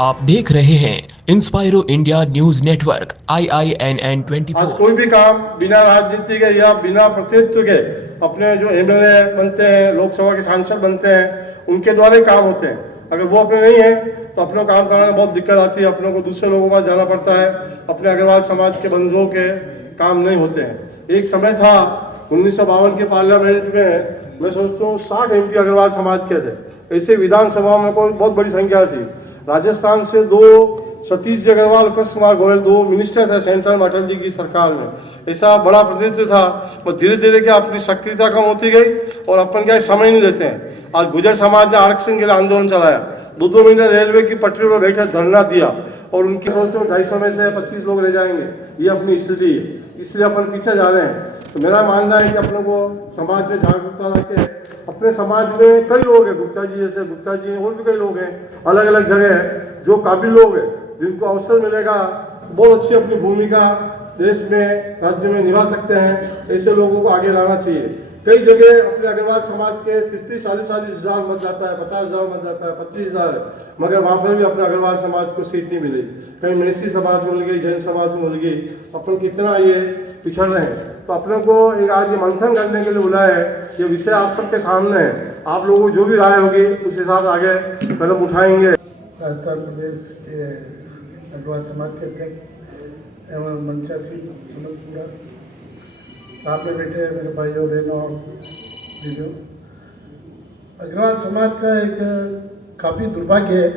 आप देख रहे हैं इंस्पायरो इंडिया न्यूज नेटवर्क IINN 24। आज कोई भी काम बिना राजनीति के या बिना प्रतिनिधित्व के अपने जो MLA बनते हैं, लोकसभा के सांसद बनते हैं, उनके द्वारा ही काम होते हैं। अगर वो अपने नहीं है तो अपने को काम कराने में बहुत दिक्कत आती है, अपनों को दूसरे लोगों के पास जाना पड़ता है। अपने अग्रवाल समाज के बंधुओं के काम नहीं होते हैं। एक समय था 1952 के पार्लियामेंट में, मैं सोचता हूँ 60 MP अग्रवाल समाज के थे। ऐसे विधानसभा में कोई बहुत बड़ी संख्या थी। राजस्थान से 2 सतीश जी अग्रवाल, कृष्ण कुमार गोयल 2 मिनिस्टर थे सेंट्रल में अटल जी की सरकार में। ऐसा बड़ा प्रतिनिधित्व था। और धीरे धीरे क्या अपनी सक्रियता कम होती गई और अपन क्या समय नहीं देते हैं। आज गुर्जर समाज ने आरक्षण के लिए आंदोलन चलाया, 2-2 महीने रेलवे की पटरियों पर बैठे धरना दिया और उनकी सोचो 250 में से 25 लोग रह जाएंगे। ये अपनी स्थिति है, इसलिए अपन पीछे जा रहे हैं। तो मेरा मानना है कि अपनों को समाज में जागरूकता रखे। अपने समाज में कई लोग हैं, गुप्ता जी जैसे, गुप्ता जी और भी कई लोग हैं अलग अलग जगह जो काबिल लोग हैं, जिनको अवसर मिलेगा बहुत अच्छी अपनी भूमिका देश में, राज्य में निभा सकते हैं। ऐसे लोगों को आगे लाना चाहिए। कई जगह अपने अग्रवाल समाज के 30-40 हज़ार मत जाता है, 50,000 मत जाता है, 25,000 है, मगर वहाँ पर भी अपने अग्रवाल समाज को सीट नहीं मिली। कहीं मेसी समाज में मिल गई, जैन समाज में मिल गई। अपन कितना ये पिछड़ रहे हैं। तो अपने को एक आज ये मंथन करने के लिए बुलाया है। ये विषय आप सबके सामने है। आप लोगों को जो भी राय होगी उस हिसाब से आगे कदम उठाएंगे। राजस्थान प्रदेश के अग्रवाल समाज के अध्यक्ष एवं मंचासी समझपुरा सामने बैठे हैं मेरे भाइयों बहनों और दीदियों। अग्रवाल समाज का एक काफ़ी दुर्भाग्य है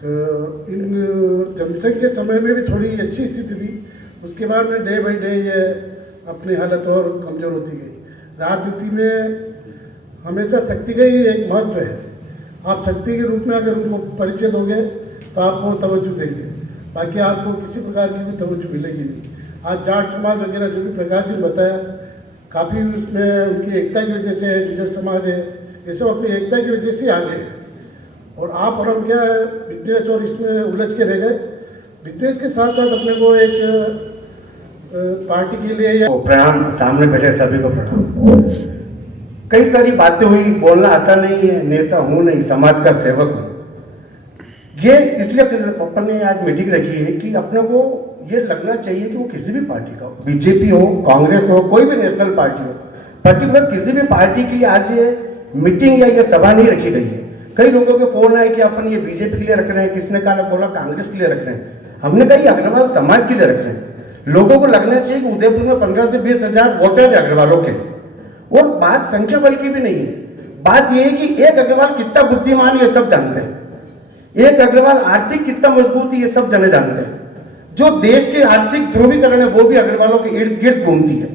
कि इन जनसंघ के समय में भी थोड़ी अच्छी स्थिति थी, उसके बाद में डे बाई डे ये अपनी हालत और कमज़ोर होती गई। राजनीति में हमेशा शक्ति का ही एक महत्व है। आप शक्ति के रूप में अगर उनको परिचय दोगे तो आपको तवज्जो देंगे, बाकी आपको किसी प्रकार की भी तवज्जो मिलेगी नहीं। आज जाट समाज वगैरह जो भी प्रकाश जी बताया, काफ़ी उसमें उनकी एकता की वजह से, गुर्जर समाज है, ये सब अपनी एकता की वजह से आगे है। और आप और हम क्या बिजनेस और इसमें उलझ के रह गए। बिजनेस के साथ साथ अपने को एक पार्टी के लिए या प्रणाम, सामने बैठे सभी को प्रणाम। कई सारी बातें हुई, बोलना आता नहीं है, नेता हूँ नहीं, समाज का सेवक हूँ। ये इसलिए अपन ने आज मीटिंग रखी है कि अपने को ये लगना चाहिए कि वो किसी भी पार्टी का हो, बीजेपी हो, कांग्रेस हो, कोई भी नेशनल पार्टी हो, पर्टिकुलर किसी भी पार्टी की आज ये मीटिंग या ये सभा नहीं रखी गई है। कई लोगों के फोन आए कि अपन ये बीजेपी के लिए रख रहे हैं, किसने कहा बोला कांग्रेस के लिए रख रहे हैं। हमने कहा ये अग्रवाल समाज के लिए रख रहे हैं। लोगों को लगना चाहिए कि उदयपुर में 15 से 20 हजार वोटर है अग्रवालों के। और बात संख्या बल की भी नहीं है, बात यह है कि एक अग्रवाल कितना बुद्धिमान ये सब जानते हैं, एक अग्रवाल आर्थिक कितना मजबूत है ये सब जने जानते हैं। जो देश के आर्थिक ध्रुवीकरण है वो भी अग्रवालों के इर्द गिर्द घूमती है।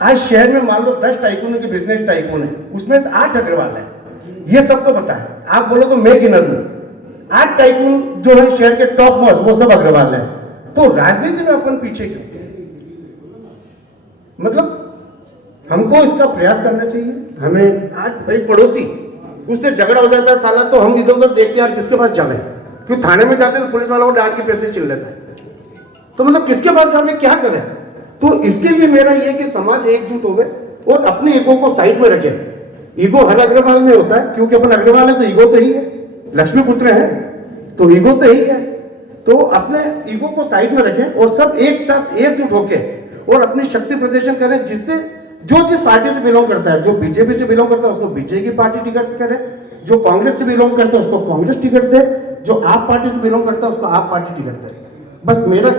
आज शहर में मान लो 10 टाइकून के बिजनेस टाइकून है, उसमें से 8 अग्रवाल है, ये सबको पता है। आप बोलो तो मैं गिना दूं, 8 टाइकून जो है शहर के टॉप मोस्ट वो सब अग्रवाल है। तो राजनीति में अपन पीछे क्यों? मतलब हमको इसका प्रयास करना चाहिए। हमें आज भाई पड़ोसी उससे झगड़ा हो जाता है साला, तो हम इधर उधर देखते यार किसके पास जावे, क्यों थाने में जाते तो पुलिस वालों को डांट के पैसे चिल्ला लेता है। तो मतलब किसके पास जावे, क्या करें? तो इसके लिए मेरा ये कि समाज एकजुट हो गए और अपने ईगो को साइड में रखे। ईगो हर अग्रवाल में होता है, क्योंकि अपन अग्रवाल है तो ईगो तो ही है, लक्ष्मी पुत्र है तो ईगो तो ही है। तो अपने ईगो को साइड में रखें और सब एक साथ एकजुट होकर और अपनी शक्ति प्रदर्शन करें, जिससे जो जिस पार्टी से बिलोंग करता है, जो बीजेपी से बिलोंग करता है उसको बीजेपी की पार्टी टिकट करे, जो कांग्रेस से बिलोंग करता है उसको कांग्रेस टिकट दे, जो आप पार्टी से बिलोंग करता है उसको आप पार्टी टिकट दे। बस मेरा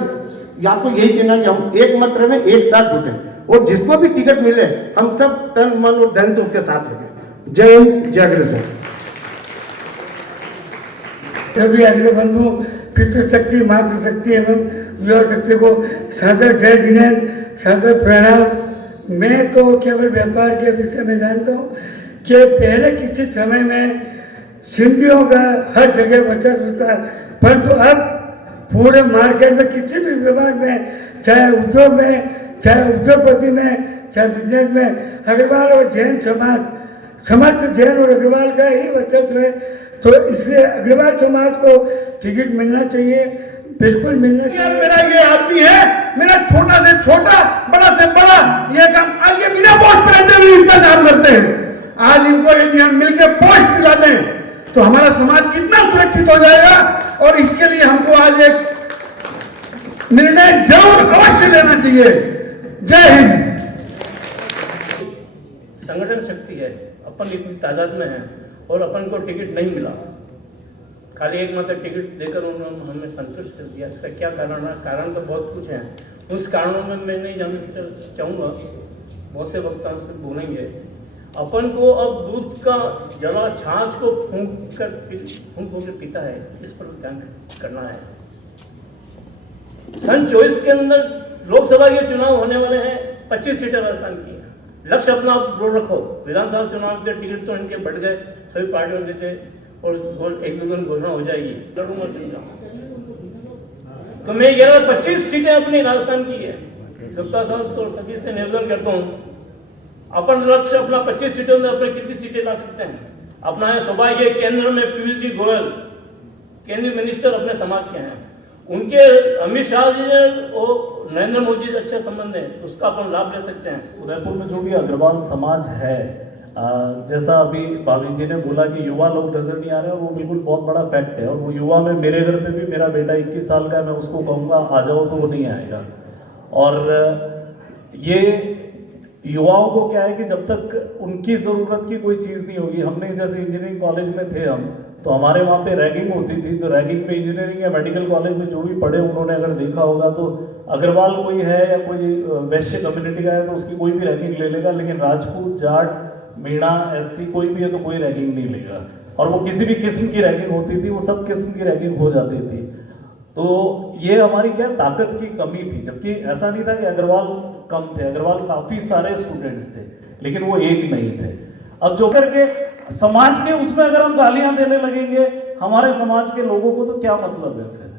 या तो यही कहना कि हम एक मत रहे, एक साथ जुटे और जिसको भी टिकट मिले हम सब तन मन और धन से उसके साथ रखें। जय हिंद, जय अग्रसर। सभी अग्र बंधु पितृशक्ति, मातृशक्ति एवं युवा शक्ति को सादर जय जिनेन्द्र, सादर प्रणाम। मैं तो केवल व्यापार के विषय में जानता हूँ कि पहले किसी समय में सिंधियों का हर जगह वर्चस्व था, परंतु अब पूरे मार्केट में किसी भी विभाग में, चाहे उद्योग में, चाहे उद्योगपति में, चाहे बिजनेस में, अग्रवाल और जैन समाज, समस्त जैन और अग्रवाल का ही वर्चस्व है। तो इसलिए अग्रवाल समाज को टिकट मिलना चाहिए, बिल्कुल मिलना चाहिए। मेरा ये आदमी है, मेरा छोटा से छोटा, बड़ा से बड़ा ये काम, आज ये बिना पोस्ट पे रहते हुए इनका काम करते हैं। आज इनको यदि हम मिलकर पोस्ट दिलाते हैं तो हमारा समाज कितना सुरक्षित हो जाएगा। और इसके लिए हमको आज एक निर्णय जरूर अवश्य लेना चाहिए। जय हिंद। संगठन शक्ति है, अपन इतनी तादाद में है और अपन को टिकट नहीं मिला, खाली एक मात्र टिकट देकर उन्होंने हमें संतुष्ट कर दिया। इसका क्या कारण है? कारण तो बहुत कुछ है, उस कारणों में मैं नहीं जानना चाहूँगा, बहुत से वक्ता से बोलेंगे। अपन को अब दूध का जला छाछ को फूंक के पीता है, इस पर ध्यान करना है। सन 24 के अंदर लोकसभा के चुनाव होने वाले हैं, 25 सीटें राजस्थान की हैं। लक्ष्य अपना बोल रखो। विधानसभा चुनाव के टिकट तो इनके बढ़ गए, सभी पार्टियों ने देते और एक दो दिन घोषणा हो जाएगी, लड़ूंगा तो मैं 25 सीटें अपनी राजस्थान की है। गुप्ता साहब तो सभी से निवेदन करता हूँ, अपन लक्ष्य अपना 25 सीटों में अपने कितनी सीटें ला सकते हैं। अपना है सौभाग्य, केंद्र में पीयूष जी गोयल केंद्रीय मिनिस्टर अपने समाज के हैं, उनके अमित शाह जी और नरेंद्र मोदी से अच्छे संबंध है, उसका अपन लाभ ले सकते हैं। उदयपुर में जो भी अग्रवाल समाज है, जैसा अभी भाभी जी ने बोला कि युवा लोग नजर नहीं आ रहे, और वो बिल्कुल बहुत बड़ा फैक्ट है। और वो युवा में मेरे घर पे भी मेरा बेटा 21 साल का है, मैं उसको कहूँगा आ जाओ तो वो नहीं आएगा। और ये युवाओं को क्या है कि जब तक उनकी ज़रूरत की कोई चीज़ नहीं होगी, हमने जैसे इंजीनियरिंग कॉलेज में थे हम, तो हमारे वहाँ पे रैगिंग होती थी, तो रैगिंग में इंजीनियरिंग या मेडिकल कॉलेज में जो भी पढ़े उन्होंने अगर देखा होगा तो अग्रवाल कोई है या कोई वैश्य कम्युनिटी का है तो उसकी कोई भी रैगिंग ले लेगा, लेकिन राजपूत, जाट, मीणा, एससी कोई भी है तो कोई रैगिंग नहीं लेगा। और वो किसी भी किस्म की रैगिंग होती थी, वो सब किस्म की रैगिंग हो जाती थी। तो ये हमारी क्या ताकत की कमी थी, जबकि ऐसा नहीं था कि अग्रवाल कम थे, अग्रवाल काफी सारे स्टूडेंट्स थे, लेकिन वो एक नहीं थे। अब जो करके समाज के उसमें अगर हम गालियां देने लगेंगे हमारे समाज के लोगों को, तो क्या मतलब है फिर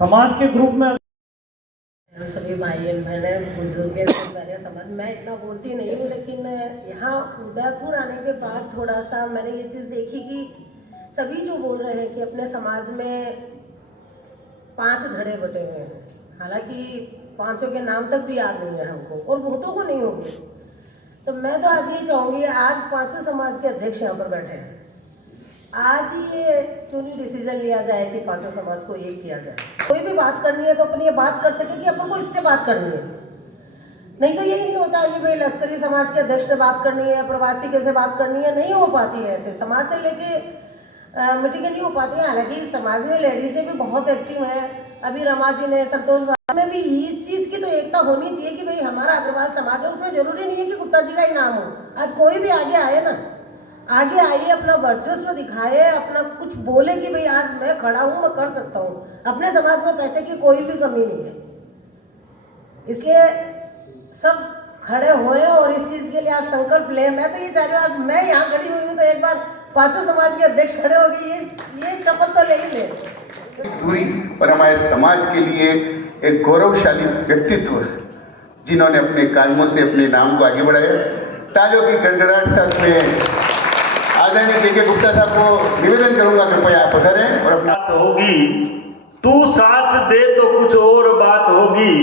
समाज के ग्रुप में। सभी भाई बहने बुजुर्ग समझ, मैं इतना बोलती नहीं हूँ, लेकिन यहाँ उदयपुर आने के बाद थोड़ा सा मैंने ये चीज़ देखी कि सभी जो बोल रहे हैं कि अपने समाज में 5 धड़े बटे हुए हैं, हालांकि 5 के नाम तक भी याद नहीं है हमको और बहुतों को नहीं होंगे। तो मैं तो आज ये चाहूँगी, आज 5 समाज के अध्यक्ष यहाँ पर बैठे हैं, आज ही ये क्यों नहीं डिसीजन लिया जाए कि 5 समाज को एक किया जाए। कोई भी बात करनी है तो अपन ये बात कर सके कि अपन को इससे बात करनी है, नहीं तो यही नहीं होता है कि भाई लश्करी समाज के अध्यक्ष से बात करनी है, प्रवासी के से बात करनी है, नहीं हो पाती है। ऐसे समाज से लेके मीटिंग नहीं हो पाती है। हालांकि समाज में लेडीजें भी बहुत एक्टिव है, अभी रमा जी ने, संतोष में भी इस चीज की तो एकता होनी चाहिए कि भाई हमारा अग्रवाल समाज है, उसमें जरूरी नहीं है कि गुप्ता जी का ही नाम हो। आज कोई भी आगे आए ना, आगे आइए, अपना वर्चस्व दिखाए, अपना कुछ बोले कि भाई आज मैं खड़ा हूँ, मैं कर सकता हूँ। अपने समाज में पैसे की कोई भी कमी नहीं है, इसलिए सब खड़े हुए और इस चीज के लिए आज संकल्प ले। मैं तो ये चाह रही हूँ, आज मैं यहाँ खड़ी हुई हूँ तो एक बार 5 समाज के अध्यक्ष खड़े हो गए, ये शपथ तो ले ही ले हुई। और हमारे समाज के लिए एक गौरवशाली व्यक्तित्व जिन्होंने अपने कामों से अपने नाम को आगे बढ़ाया। तालियों की गड़गड़ाहट साथ में आदरणीय के गुप्ता साहब को निवेदन करूंगा कृपया आप पधारें और अपना होगी। तू साथ दे तो कुछ और बात होगी,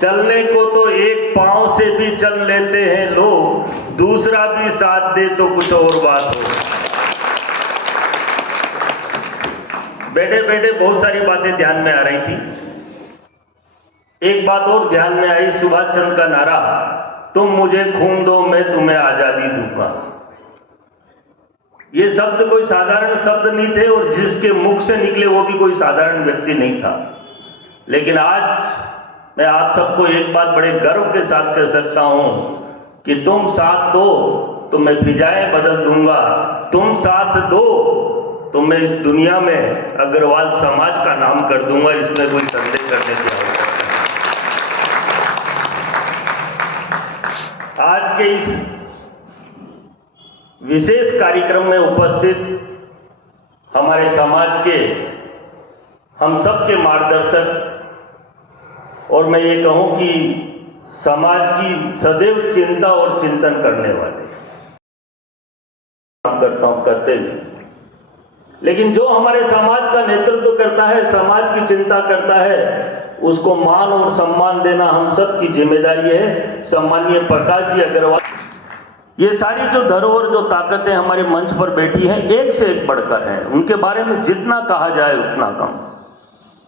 चलने को तो एक पांव से भी चल लेते हैं लोग, दूसरा भी साथ दे तो कुछ और बात होगी। बैठे बैठे बहुत सारी बातें ध्यान में आ रही थी। एक बात और ध्यान में आई, सुभाष चंद्र का नारा, तुम मुझे खून दो मैं तुम्हें आजादी दूंगा। ये शब्द कोई साधारण शब्द नहीं थे और जिसके मुख से निकले वो भी कोई साधारण व्यक्ति नहीं था। लेकिन आज मैं आप सबको एक बात बड़े गर्व के साथ कह सकता हूं कि तुम साथ दो तो मैं फिजाएं बदल दूंगा, तुम साथ दो तो मैं इस दुनिया में अग्रवाल समाज का नाम कर दूंगा। इसमें कोई संदेह करने की आवश्यकता नहीं। आज के इस विशेष कार्यक्रम में उपस्थित हमारे समाज के हम सब के मार्गदर्शक, और मैं ये कहूं कि समाज की सदैव चिंता और चिंतन करने वाले काम करता हूं, करते हैं, लेकिन जो हमारे समाज का नेतृत्व करता है, समाज की चिंता करता है, उसको मान और सम्मान देना हम सब की जिम्मेदारी है। सम्मानीय प्रकाश जी अग्रवाल, ये सारी जो धरोहर, जो ताकतें हमारे मंच पर बैठी हैं, एक से एक बढ़कर हैं। उनके बारे में जितना कहा जाए उतना कम,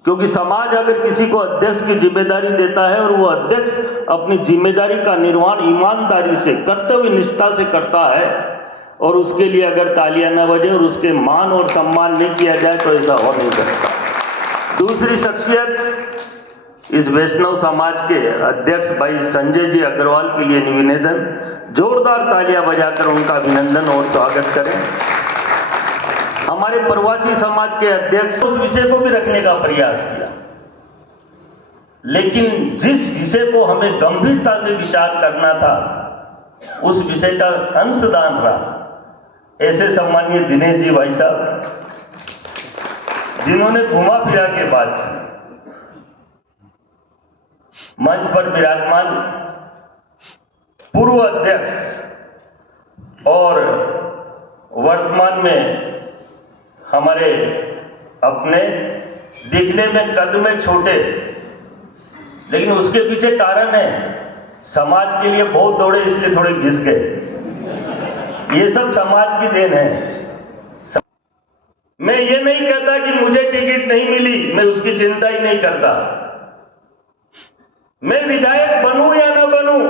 क्योंकि समाज अगर किसी को अध्यक्ष की जिम्मेदारी देता है और वो अध्यक्ष अपनी जिम्मेदारी का निर्वहन ईमानदारी से, कर्तव्य निष्ठा से करता है, और उसके लिए अगर तालियां न बजे और उसके मान और सम्मान नहीं किया जाए तो ऐसा हो नहीं सकता। दूसरी शख्सियत इस वैष्णव समाज के अध्यक्ष भाई संजय जी अग्रवाल के लिए निवेदन, जोरदार तालियां बजाकर उनका अभिनंदन और स्वागत करें। हमारे प्रवासी समाज के अध्यक्ष उस विषय को भी रखने का प्रयास किया, लेकिन जिस विषय को हमें गंभीरता से विचार करना था उस विषय का अंशदान रहा ऐसे सम्मानीय दिनेश जी भाई साहब, जिन्होंने घुमा फिरा के बात की। मंच पर विराजमान पूर्व अध्यक्ष और वर्तमान में हमारे अपने, दिखने में कद में छोटे, लेकिन उसके पीछे कारण है, समाज के लिए बहुत दौड़े इसलिए थोड़े घिस गए। ये सब समाज की देन है। मैं ये नहीं कहता कि मुझे टिकट नहीं मिली, मैं उसकी चिंता ही नहीं करता। मैं विधायक बनूं या न बनूं,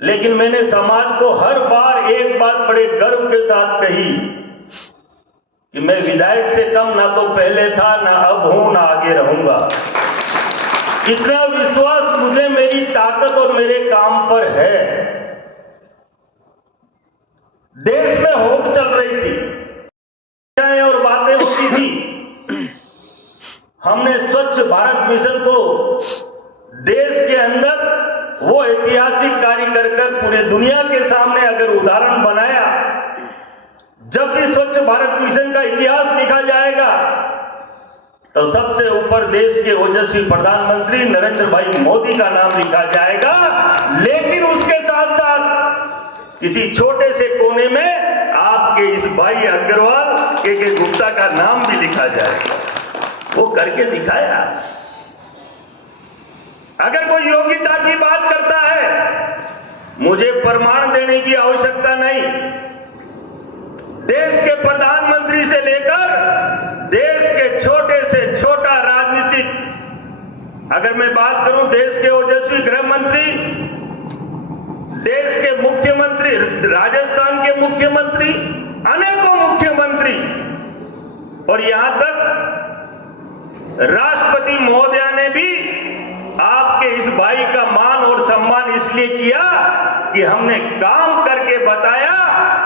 लेकिन मैंने समाज को हर बार एक बात बड़े गर्व के साथ कही कि मैं विधायक से कम ना तो पहले था, ना अब हूं, ना आगे रहूंगा। इतना विश्वास मुझे मेरी ताकत और मेरे काम पर है। देश में होड़ चल रही थी और बातें होती थी। हमने स्वच्छ भारत मिशन को देश के अंदर वो ऐतिहासिक कार्य कर पूरे दुनिया के सामने अगर उदाहरण बनाया। जब भी स्वच्छ भारत मिशन का इतिहास लिखा जाएगा तो सबसे ऊपर देश के ओजस्वी प्रधानमंत्री नरेंद्र भाई मोदी का नाम लिखा जाएगा, लेकिन उसके साथ साथ किसी छोटे से कोने में आपके इस भाई अग्रवाल के गुप्ता का नाम भी लिखा जाएगा। वो करके दिखाया। अगर कोई योग्यता की बात करता है, मुझे प्रमाण देने की आवश्यकता नहीं। देश के प्रधानमंत्री से लेकर देश के छोटे से छोटा राजनीतिक, अगर मैं बात करूं देश के ओजस्वी गृह मंत्री, देश के मुख्यमंत्री, राजस्थान के मुख्यमंत्री, अनेकों मुख्यमंत्री और यहां तक राष्ट्रपति महोदया ने भी आपके इस भाई का मान और सम्मान इसलिए किया कि हमने काम करके बताया,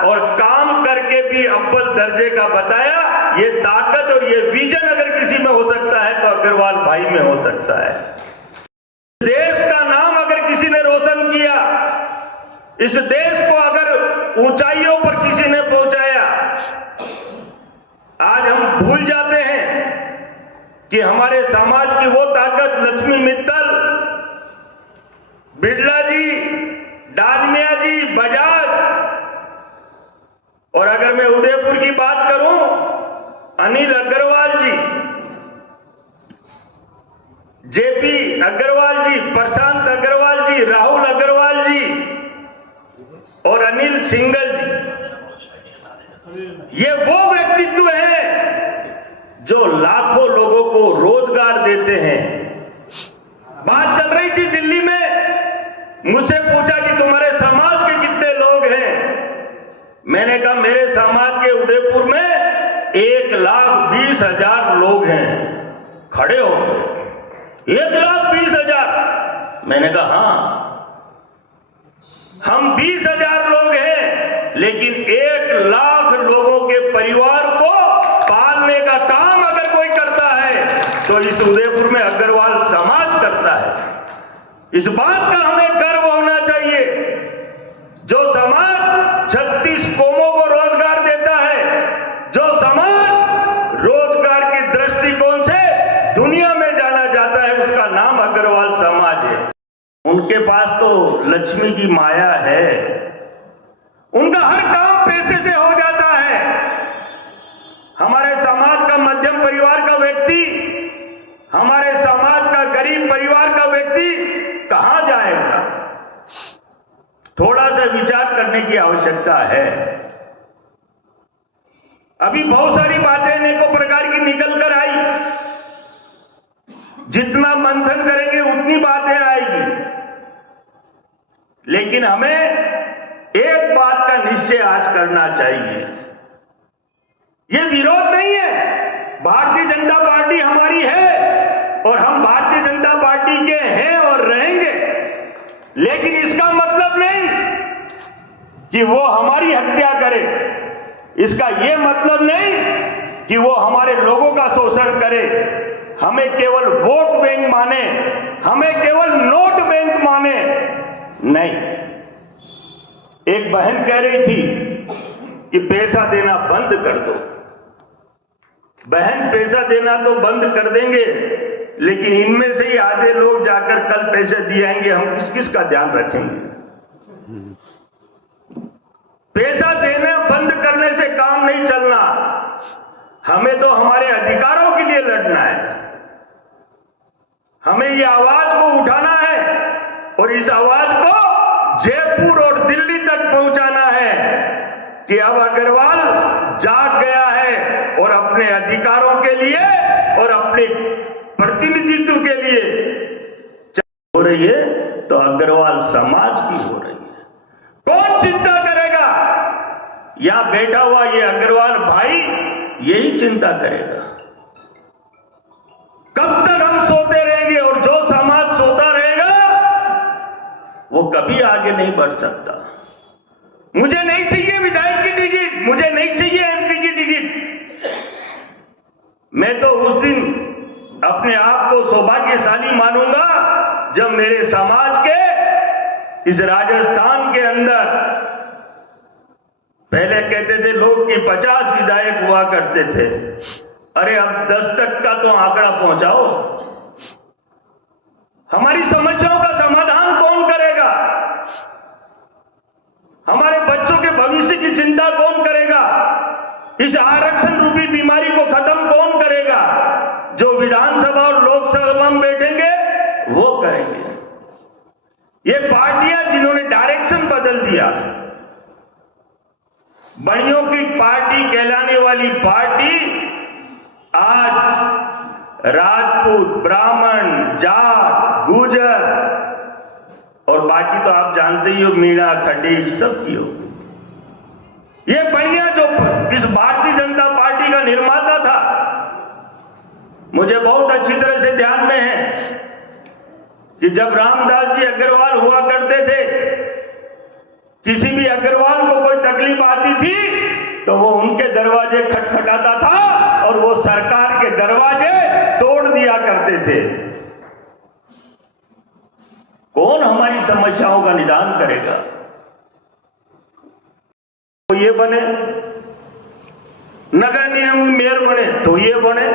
और काम करके भी अव्वल दर्जे का बताया। ये ताकत और ये विजन अगर किसी में हो सकता है तो अग्रवाल भाई में हो सकता है। देश का नाम अगर किसी ने रोशन किया, इस देश को अगर ऊंचाइयों पर किसी ने पहुंचाया, आज हम भूल जाते हैं कि हमारे समाज की वो ताकत लक्ष्मी मित्तल, बिरला जी, डालमिया जी, बजाज, और अगर मैं उदयपुर की बात करूं, अनिल अग्रवाल जी, जेपी अग्रवाल जी, प्रशांत अग्रवाल जी, राहुल अग्रवाल जी और अनिल सिंगल जी, ये वो व्यक्तित्व हैं जो लाखों लोगों को रोजगार देते हैं। बात चल रही थी दिल्ली में, मुझसे पूछा कि तुम्हारे समाज के कितने लोग हैं। मैंने कहा मेरे समाज के उदयपुर में 1,20,000 लोग हैं। खड़े हो गए, 1,20,000। मैंने कहा हाँ, हम 20,000 लोग हैं, लेकिन 1,00,000 लोगों के परिवार को पालने का काम अगर कोई करता है तो इस उदयपुर में अग्रवाल समाज करता है। इस बात का हमें गर्व होना चाहिए। जो समाज 36 कौमों को रोजगार देता है, जो समाज रोजगार की दृष्टिकोण से दुनिया में जाना जाता है, उसका नाम अग्रवाल समाज है। उनके पास तो लक्ष्मी की माया है, उनका हर काम पैसे से हो जाता है। हमारे समाज का मध्यम परिवार का व्यक्ति, हमारे समाज का गरीब परिवार का व्यक्ति कहां जाएगा? थोड़ा सा विचार कर करने की आवश्यकता है। अभी बहुत सारी बातें अनेकों प्रकार की निकल कर आई, जितना मंथन करेंगे उतनी बातें आएगी, लेकिन हमें एक बात का निश्चय आज करना चाहिए। ये विरोध नहीं है, भारतीय जनता पार्टी हमारी है और हम भारतीय जनता पार्टी के हैं और रहेंगे, लेकिन इसका मतलब नहीं कि वो हमारी हत्या करे, इसका ये मतलब नहीं कि वो हमारे लोगों का शोषण करे, हमें केवल वोट बैंक माने, हमें केवल नोट बैंक माने। नहीं, एक बहन कह रही थी कि पैसा देना बंद कर दो। बहन, पैसा देना तो बंद कर देंगे, लेकिन इनमें से ही आधे लोग जाकर कल पैसे दिए आएंगे, हम किस किस का ध्यान रखेंगे? पैसा देना बंद करने से काम नहीं चलना, हमें तो हमारे अधिकारों के लिए लड़ना है। हमें ये आवाज को उठाना है और इस आवाज को जयपुर और दिल्ली तक पहुंचाना है कि अब अग्रवाल जाग गया है और अपने अधिकारों के लिए और अपने प्रतिनिधित्व के लिए हो रही है, तो अग्रवाल समाज की हो रही है। कौन चिंता करेगा? यहां बैठा हुआ ये अग्रवाल भाई यही चिंता करेगा। कब तक हम सोते रहेंगे? और जो समाज सोता रहेगा वो कभी आगे नहीं बढ़ सकता। मुझे नहीं चाहिए विधायक की टिकट, मुझे नहीं चाहिए एमपी की टिकट। मैं तो उस दिन अपने आप को सौभाग्यशाली मानूंगा जब मेरे समाज के इस राजस्थान के अंदर, पहले कहते थे लोग कि 50 विधायक हुआ करते थे, अरे अब 10 तक का तो आंकड़ा पहुंचाओ। हमारी समस्याओं का समाधान कौन करेगा? हमारे बच्चों के भविष्य की चिंता कौन करेगा? इस आरक्षण रूपी बीमारी को खत्म कौन करेगा? जो विधानसभा और लोकसभा में बैठेंगे वो करेंगे। ये पार्टियां जिन्होंने डायरेक्शन बदल दिया, बड़ियों की पार्टी कहलाने वाली पार्टी आज राजपूत, ब्राह्मण, जाट, गुर्जर और बाकी तो आप जानते ही हो, मीणा, खटीक सबकी हो। ये बढ़िया जो इस भारतीय जनता पार्टी का निर्माता था, मुझे बहुत अच्छी तरह से ध्यान में है कि जब रामदास जी अग्रवाल हुआ करते थे, किसी भी अग्रवाल को कोई तकलीफ आती थी तो वो उनके दरवाजे खटखटाता था और वो सरकार के दरवाजे तोड़ दिया करते थे। कौन हमारी समस्याओं का निदान करेगा? तो ये बने, नगर निगम मेयर बने तो ये बने,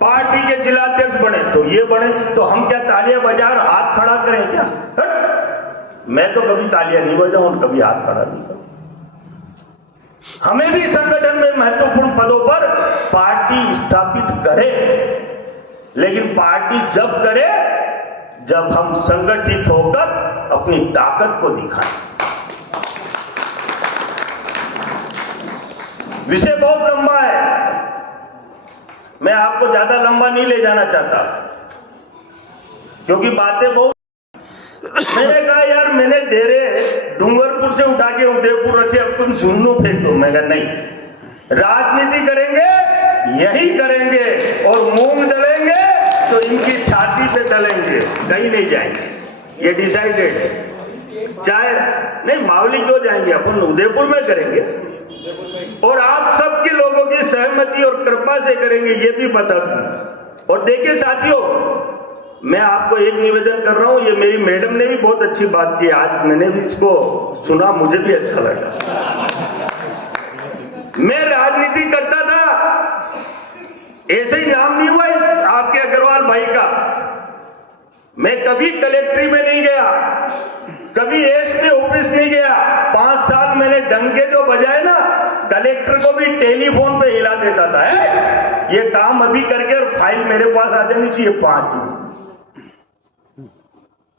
पार्टी के जिलाध्यक्ष बने तो ये बने, तो हम क्या तालियां बजा और हाथ खड़ा करें क्या? मैं तो कभी तालियां नहीं बजाऊं और कभी हाथ खड़ा नहीं करूं। हमें भी संगठन में महत्वपूर्ण पदों पर पार्टी स्थापित करे, लेकिन पार्टी जब करे जब हम संगठित होकर अपनी ताकत को दिखाएं। विषय बहुत लंबा है, मैं आपको ज्यादा लंबा नहीं ले जाना चाहता क्योंकि बातें बहुत। मैंने कहा यार, मैंने डेरे डूंगरपुर से उठा के उदयपुर रखे, अब तुम झुन्नू फेंक दो। मैं कहा नहीं, राजनीति करेंगे यही करेंगे और मूंग डलेंगे तो इनकी छाती पे डलेंगे, कहीं नहीं जाएंगे, ये डिसाइडेड है। चाहे नहीं मावली क्यों जाएंगे, अपन उदयपुर में करेंगे और आप सबके लोगों की सहमति और कृपा से करेंगे, ये भी बता दूं। और देखिए साथियों, मैं आपको एक निवेदन कर रहा हूं, ये मेरी मैडम ने भी बहुत अच्छी बात की, आज मैंने भी इसको सुना, मुझे भी अच्छा लगा। मैं राजनीति करता था, ऐसे ही नाम नहीं हुआ इस आपके अग्रवाल भाई का। मैं कभी कलेक्ट्री में नहीं गया, कभी एसपी ऑफिस नहीं गया। 5 साल मैंने डंके जो बजाए ना, कलेक्टर को भी टेलीफोन पे हिला देता था, है ये काम अभी करके और फाइल मेरे पास आ जानी चाहिए 5 दिन।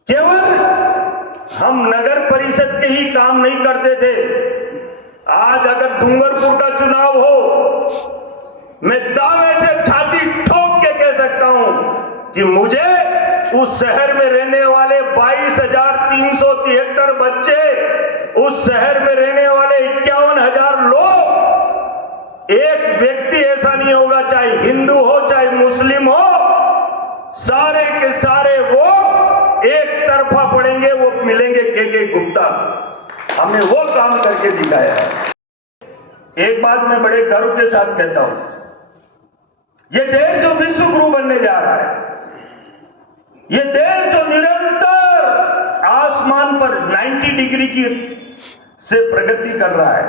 केवल हम नगर परिषद के ही काम नहीं करते थे। आज अगर डूंगरपुर का चुनाव हो, मैं दावे से छाती ठोक के कह सकता हूं कि मुझे उस शहर में रहने वाले 22,373 बच्चे, उस शहर में रहने वाले 51,000 लोग, एक व्यक्ति ऐसा नहीं होगा, चाहे हिंदू हो चाहे मुस्लिम हो, सारे के सारे वो एक तरफा पड़ेंगे, वो मिलेंगे के गुप्ता। हमने वो काम करके दिखाया है। एक बात मैं बड़े गर्व के साथ कहता हूं, ये देश जो विश्व गुरु बनने जा रहा है, ये देश जो निरंतर आसमान पर 90 डिग्री की से प्रगति कर रहा है,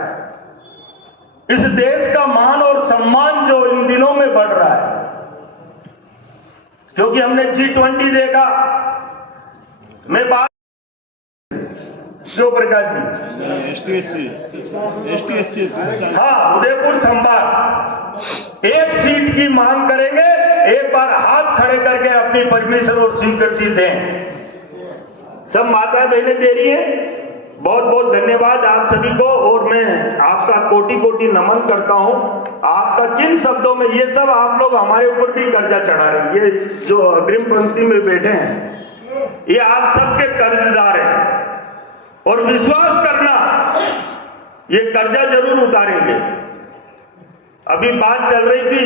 इस देश का मान और सम्मान जो इन दिनों में बढ़ रहा है, क्योंकि हमने G20 देखा। मैं बात जो प्रकाश जी हाँ, उदयपुर संभाग एक सीट की मांग करेंगे, एक बार हाथ खड़े करके अपनी परमिशन और स्वीकृति दें। सब माता बहनें दे रही हैं। बहुत बहुत धन्यवाद आप सभी को, और मैं आपका कोटि कोटि नमन करता हूं। आपका किन शब्दों में, ये सब आप लोग हमारे ऊपर भी कर्जा चढ़ा रहे हैं। ये जो अग्रिम पंक्ति में बैठे हैं, ये आप सबके कर्जदार हैं, और विश्वास करना ये कर्जा जरूर उतारेंगे। अभी बात चल रही थी